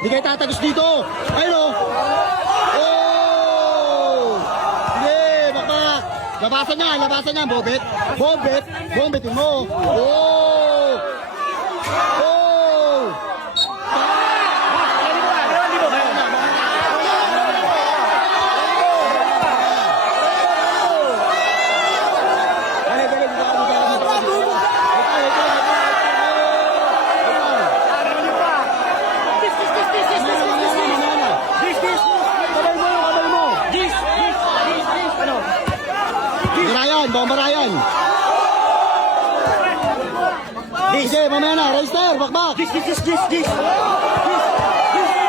Hindi kayo tatagos dito. Ayun o. Oh! Sige, bakbak. Labasan niya, Bobet. Bombetin mo. Oh! Oh! Bomba Ryan. Sige, mamaya na. Reister, bakbak.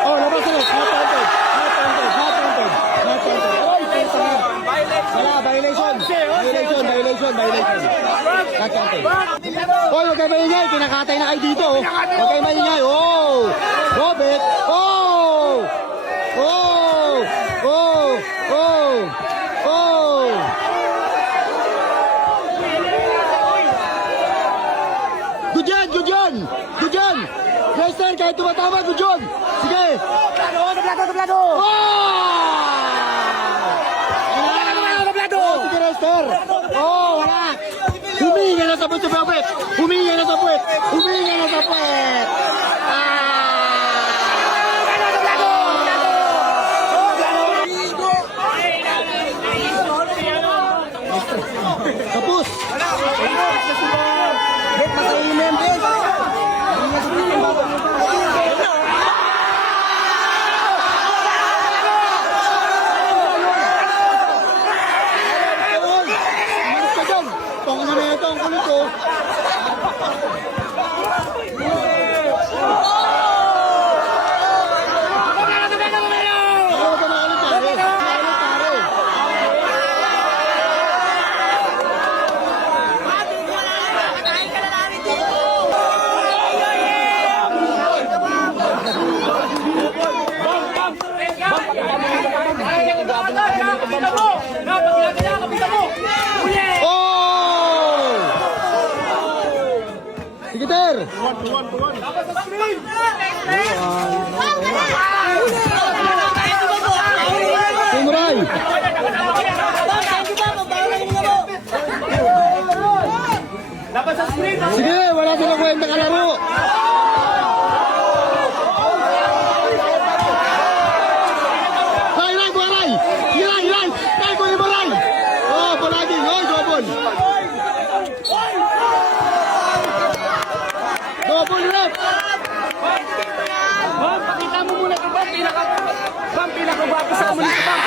Oh, labas ulit. Not counted. Wala, violation. Not counted. Oh, huwag kayo maingay. Kinakatay na kayo dito. Huwag kayo maingay. Oh! Robert. Oh! Oh! Oh! Oh! Oh! Good yan! Reister, kahit tumatama, good yun! Sige! Tablado! Oh! Sige, Reister! Oh, wala! Huminga na sa puwet! Kapus! Sigiter! Samurai! Sige, wala silang kwenta kalaro! Double left! Bang, pakita mo muna ito, Bang. Pinakabago sa komunista, Bang.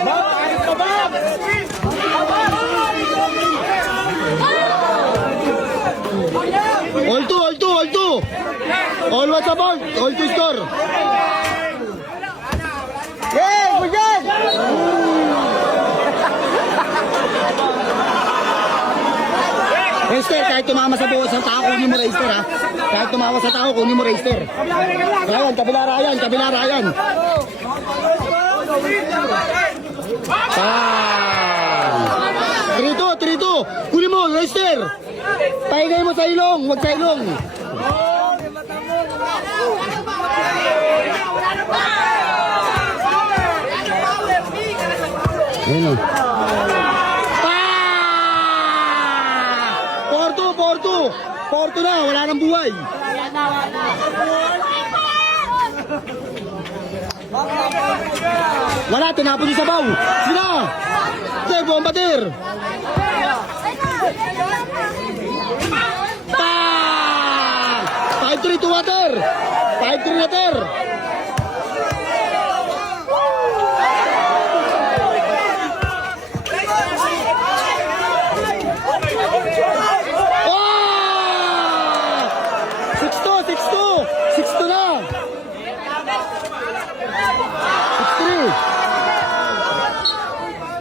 Bang, ayos ka, Bang! All two! All what's up, all to score! Hey, Bujan! Reister, kahit tumama sa buo sa tao, kunin mo Reister, ha? Kahit tumama sa tao, kunin mo Reister. Ryan, kabila Ryan. 3-2. Kunin mo, Reister. Paingay mo sa ilong, huwag sa ilong. Ayun o. 4-2 na, wala nang buhay. Wala, tinapon yung sabaw. Sina? Ter, bombater. Bang! 5-3 to water. 5-3 na ter.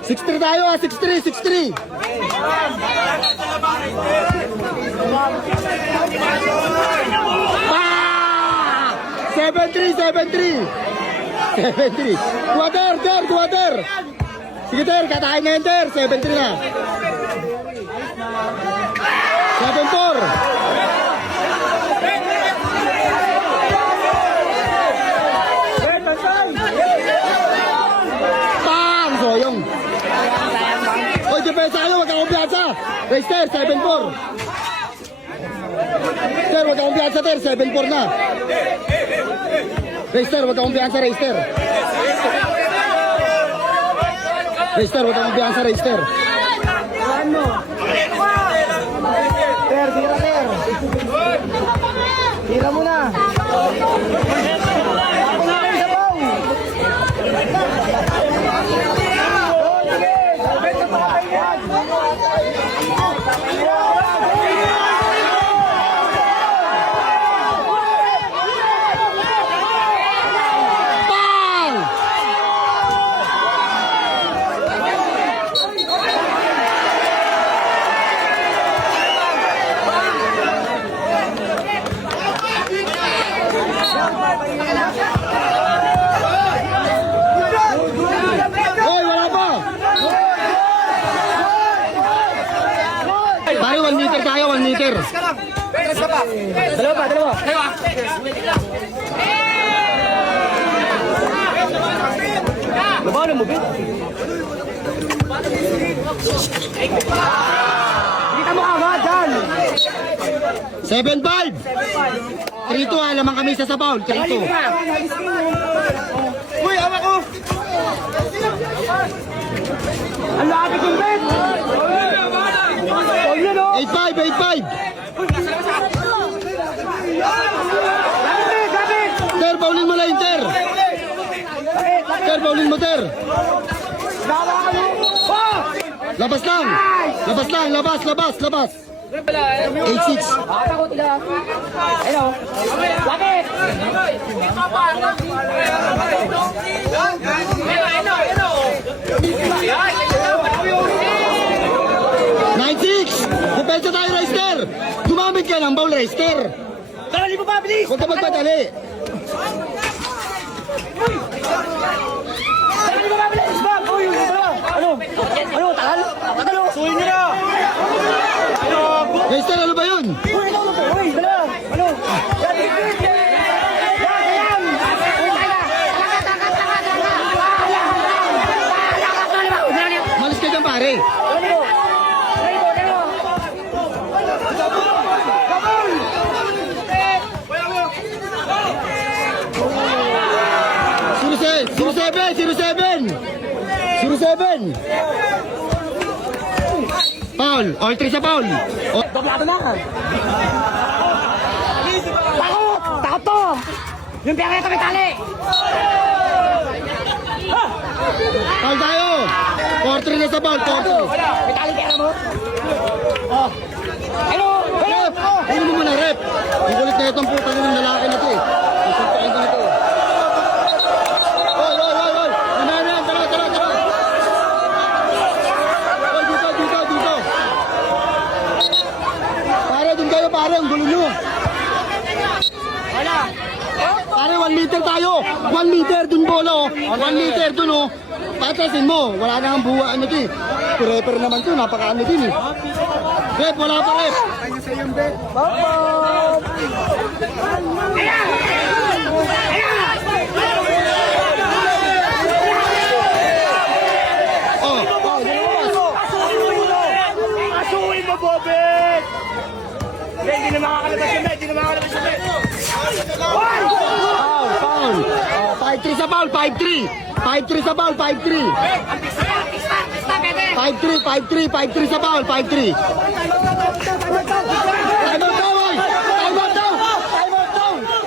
Six-3 tayo ha, 6-3. Ah! 7-3. Quarter. Sige, Ter, katahin ngayon, Ter. 7-3 na. 7-4. Pang! Soyong. Oy, depensa kayo, wag kang kumpiyansa. Race, Ter, 7-4. Ter, wag kang kumpiyansa, Ter. 7-4 na. Race, Ter, wag kang kumpiyansa, Race, Ter. Race, Ter, wag kang kumpiyansa, Race, Ter. Ter, tira, Ter. Tira mo na. Ako na kayo sa baw. Pang! Oy, wala pa! Pare, 1 meter tayo, 1 meter. Dalawa. Labanan mo, Ben. Kita mo agad, Dan. 7-5! 3-2 lamang kami sa sabaw. 3-2. Uy, awa ko. Ang laki kong Ben. Oh, yun, oh. 8-5, 8-5! Gabit! Ter, bowling mo lang, Ter! Ter, bowling mo, Ter! Gawa ka mo. Oh! Labas lang! Labas lang, labas! 8-6. Takot na. Ayun, oh. Gabit! 9-6! Depensa tayo, Reister! Gumamit ka ng bowl, Reister! Dali mo pa, bilis! Huwag ka magpadali! Dali mo pa, bilis! Bang! Uy, ano? Ano? Tagal? Tagal, oh. Suhin nyo na! Reister, ano ba yun? Uy, ano? Uy, dala! Ano? Yan, yan! Yan! Uy, taga! Malis ka dyan, pare! Zero seven! Paul! All 3 sa Paul! Oh, Doblado na! Takot! Takot to! Yung piyang ito may tali! Paul tayo! 4-3 na sa Paul! 4-3! May tali pera mo? Oh! Hello! Rep! Hindi mo muna, rep! Ang kulit na itong putang ng lalaki na ito eh. Isuntain ko na ito. Oy! Ano? Tara! Oy, dito! Pare, dun kayo pare, ang gulo nyo. Wala! Pare, 1 meter tayo! 1 meter dun bola oh! 1 meter dun oh! Patasin mo, wala na ang buwa ano ito eh. Reper naman to, napaka-ano din eh. Rep, wala pa rep! Oh, Asuhin mo, Bobet! Hindi na makakalabas yung bet! Hoy! foul! 5-3 sa foul, 5-3! 5-3 sa foul, 5-3! 5-3 sa foul, 5-3!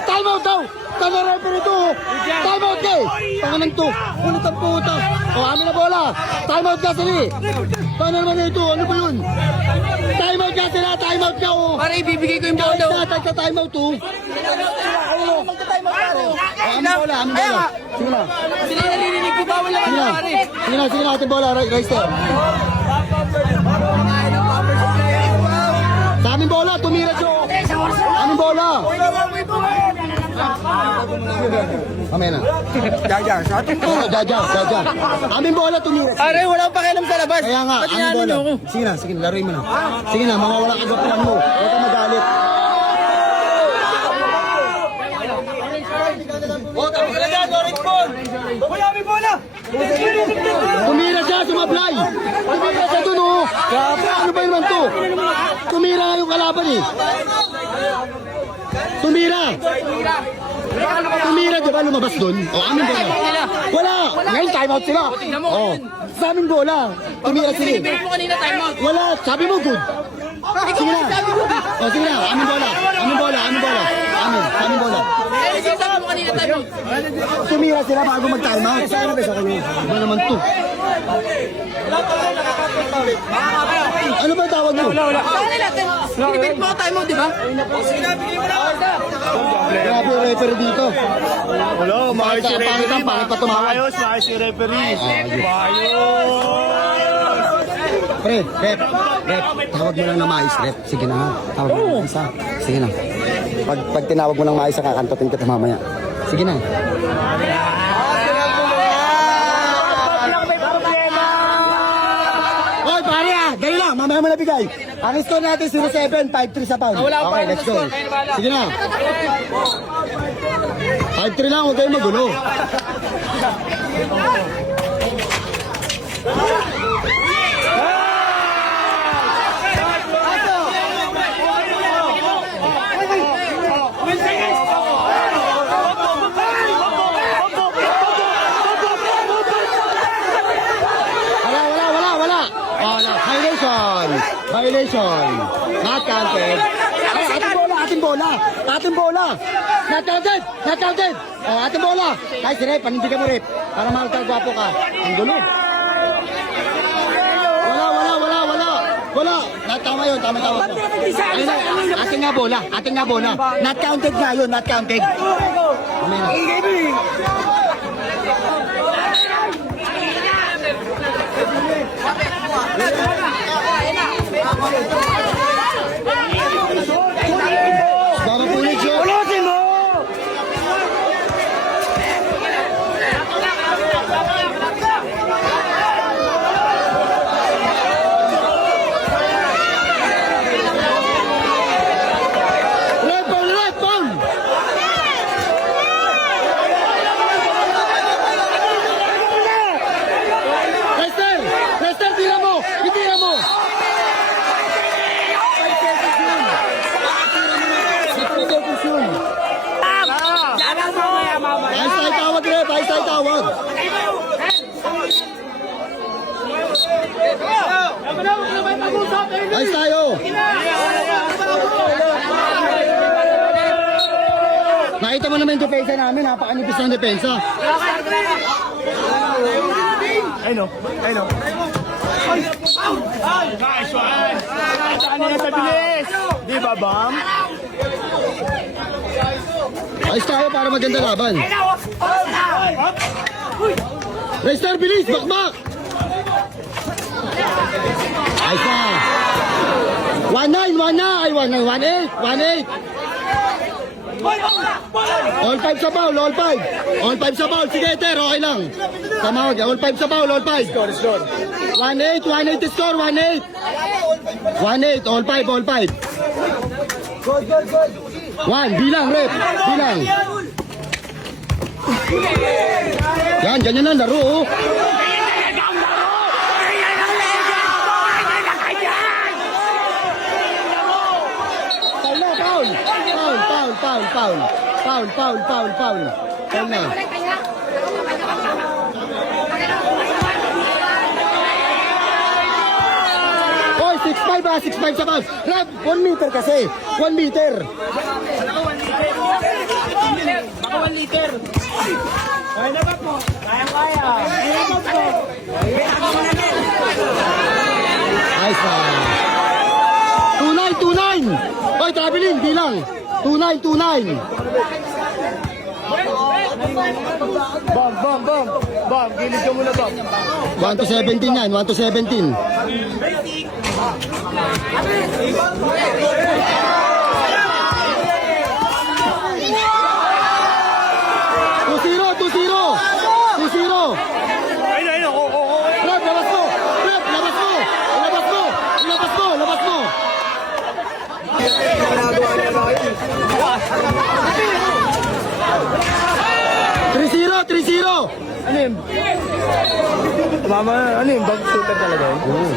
Time out daw! Tanga referee ito! Time out ka eh! Tanga nang to! Ulit ang puta! O, amin na bola! Time out ka sila eh! Tanga naman ito! Ano ba yun? Time out ka sila! Time out ka oh! Para ibibigay ko yung bola. Time out oh! Magta-time out pare. Amin na bola! Amin na bola! Sige na! Sila nalilinig ko bawal naman Sige na! pare. Sige na! Ating bola! Reister! Sa aming bola! Tumira siya! Aming bola! Mamaya na. Jaja, sa atin to. Oo, Jaja. Aming bola tumira. Are, wala pa pakialam sa labas. Kaya nga, Ba't aming inaano bola. niyo ako? Sige na, laruin mo na. Sige na, mawawala ang gapuan mo. Huwag ka magalit. Tumira siya, sumablay. Tumira siya dun, oh. Ano ba naman to? Tumira nga yung kalaban, eh. Tumira, di ba lumabas dun? O, amin bola. Wala. Ngayon, time out sila. O, sa amin bola. Tumira sila. Wala, sabi mo good. Sige na. O, sige na, amin bola. Amin. Tumira sila bago mag-time out. Ano ba sa kanya? Ano naman to? Ano ba tawag mo? Pinipit mo tayo mo, di ba? Grabe yung referee dito. Wala, maayos si referee. Pangit pa tumawag. Maayos si referee. Maayos. Pre, rep. Tawag mo lang na mais, rep. Sige na ha. Tawag mo lang isa. Sige na. Pag tinawag mo ng mais, kakantotin kita mamaya. Sige na. Hoy, pare ah! Dali lang, mamaya mo nabigay. Ang score natin 0-7, 5-3 sa pound. Okay, let's go. Sige na. 5-3 lang, huwag kayong magulo. Wala. Oh, no. Violation. Not counted. Ay, ating bola. Not counted. Oh, ating bola. Ay, si Rep, panindigan mo, Rep. Para makagwapo ka. Ang gulo. Wala. Tama yun. Ayun na, ating nga bola. Not counted nga yun, not counted. Baka pulit siya. Ulitin mo! Red ball! Lester, tira mo! Ayos tayo tawag. Ayos tayo. Nakita mo naman yung depensa namin, napakanipis ng depensa. Ayun. Nice one. Saan na sa bilis? Di ba, Bam? Ayos tayo para maganda laban. Lester, bilis! Bakbak! Ayos na. 1-9 na! Ay, 1-8! All 5 sa foul, all 5. All 5 sa foul. Sige, Ter, okay lang. Tamawag, all 5 sa foul, all 5. 1-8 score, 1-8. 1-8, all 5. One, bilang, Rep. Bilang. Yan, ganyan ang laro, oh. Foul na. Oy, 6'5" sa foul. Rep, 1 meter kasi. 1 meter. Baka 1 liter. Kaya na ba po? Kaya. Nice na. 2-9. Oy, traveling, bilang. 2-9. Bam, gilid ka muna, Bam. 1-17 yan, 1-17. 2-0. 2-0. Ayun, Rep, labas mo. Rep, labas mo. Labas mo. Labas mo. Labas mo. Three-zero. 3-0. Ano yun? Mama, ano yun? Bag shooter talaga yun?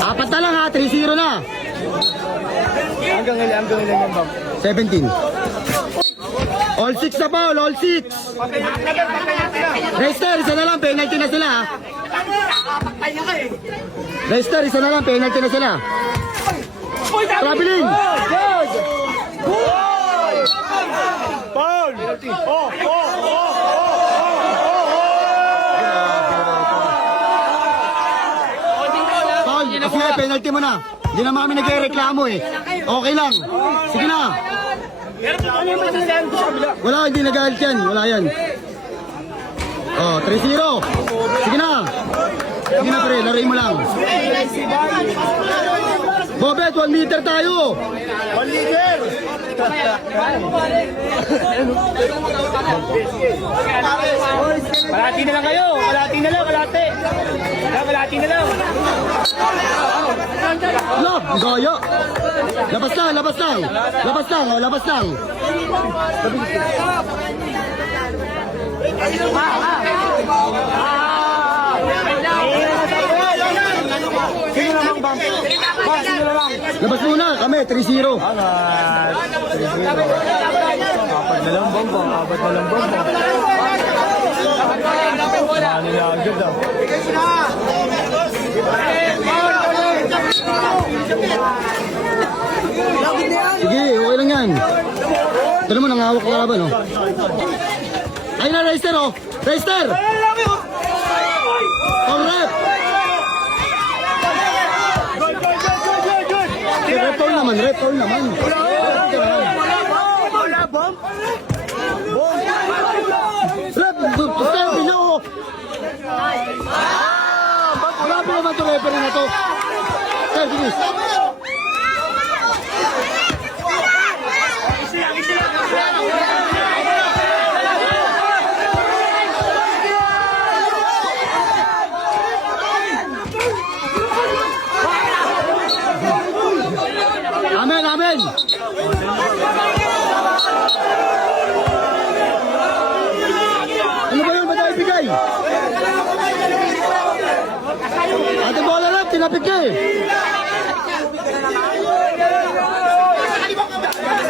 Apat na lang ha. 3-0 na. Hanggang ilan yung bag? 17. All 6 na Paul. All 6. Rester, isa na lang. Penalty na sila ha. Rester, isa na lang. Penalty na sila. Traveling. Paul! Paul, sige, penalty mo na. Hindi na kami nagre-reklamo eh. Okay lang. Sige na. Wala, hindi nag-ahalt yan. Wala yan. Oh, 3-0. Sige na. Sige na pre, laruin mo lang. Bobet, 1 meter tayo. 1 liter! Kalahati na lang kayo! Kalahati na lang, kalahati! Kalahati na lang! Lob, gaya. Labas lang, labas lang. Labas lang, oh, labas lang. Labas muna, kami, 3-0. Apat na lang bang bang? Apat na lang bang bang? Ano na agad ah? Sige, okay lang yan. Ito naman, ang hawak ka laban, oh. Ayun na, Reister, oh. Reister! Oh, rep! Rep foul naman, rep foul naman. Rep, basta, bila, oh. Grabe naman ito, referee na to. Sir, bilis. Amen, amen. Ano ba yun? Ba't tayo bigay? Ate bola lang, tinapit ka eh.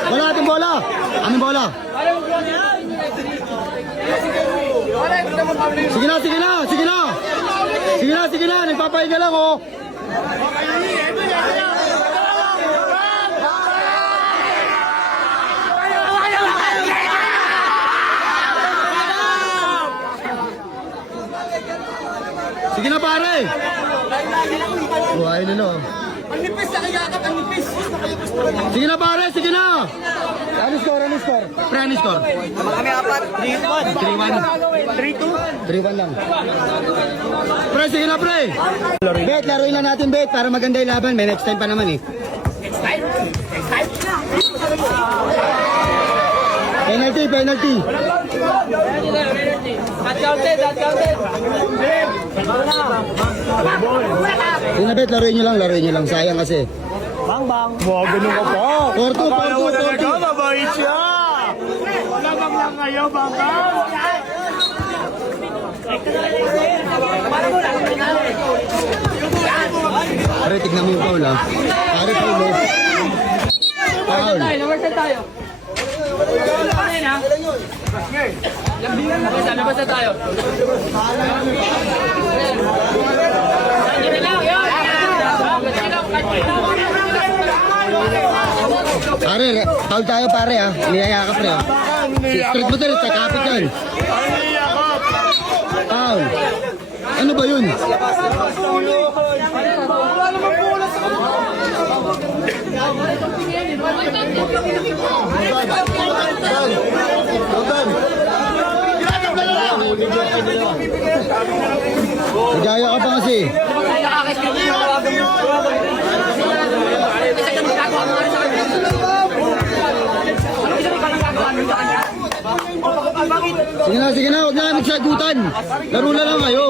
Wala ating bola. Aming bola. Sige na, sige na, sige na. Sige na, sige na. Nagpapahinga lang oh. Sige na pare. Buhay na no. Ang nipis, nakayakap ang nipis. Sige na pare, sige na. Ano score? Ano score? Pre, ano score? Kami apat. 3-1. 3-2? 3-1 lang. Pre, sige na pre. Bet, laruin na natin bet para maganda yung laban. May next time pa naman eh. Next time? Next time? Penalty, penalty. That counted, that counted. Sige na bet, laruin nyo lang. Sayang kasi. Bang, bang. Wow, ganun ka pa. 4-2, Akala ko 4-2, talaga, 4-2. mabait siya. Wala bang lang ngayon, baka? Pare, tignan mo yung foul ha. Pare, foul oh. Foul. Namarsan tayo. Labas na tayo. Pare, foul tayo pare ha. Niyayakap na ha. Street mo tayo, sa kapit yan. Foul. Ano ba yun? Nagaya ka pa kasi. Sige na, huwag na magsagutan. Laro na lang kayo.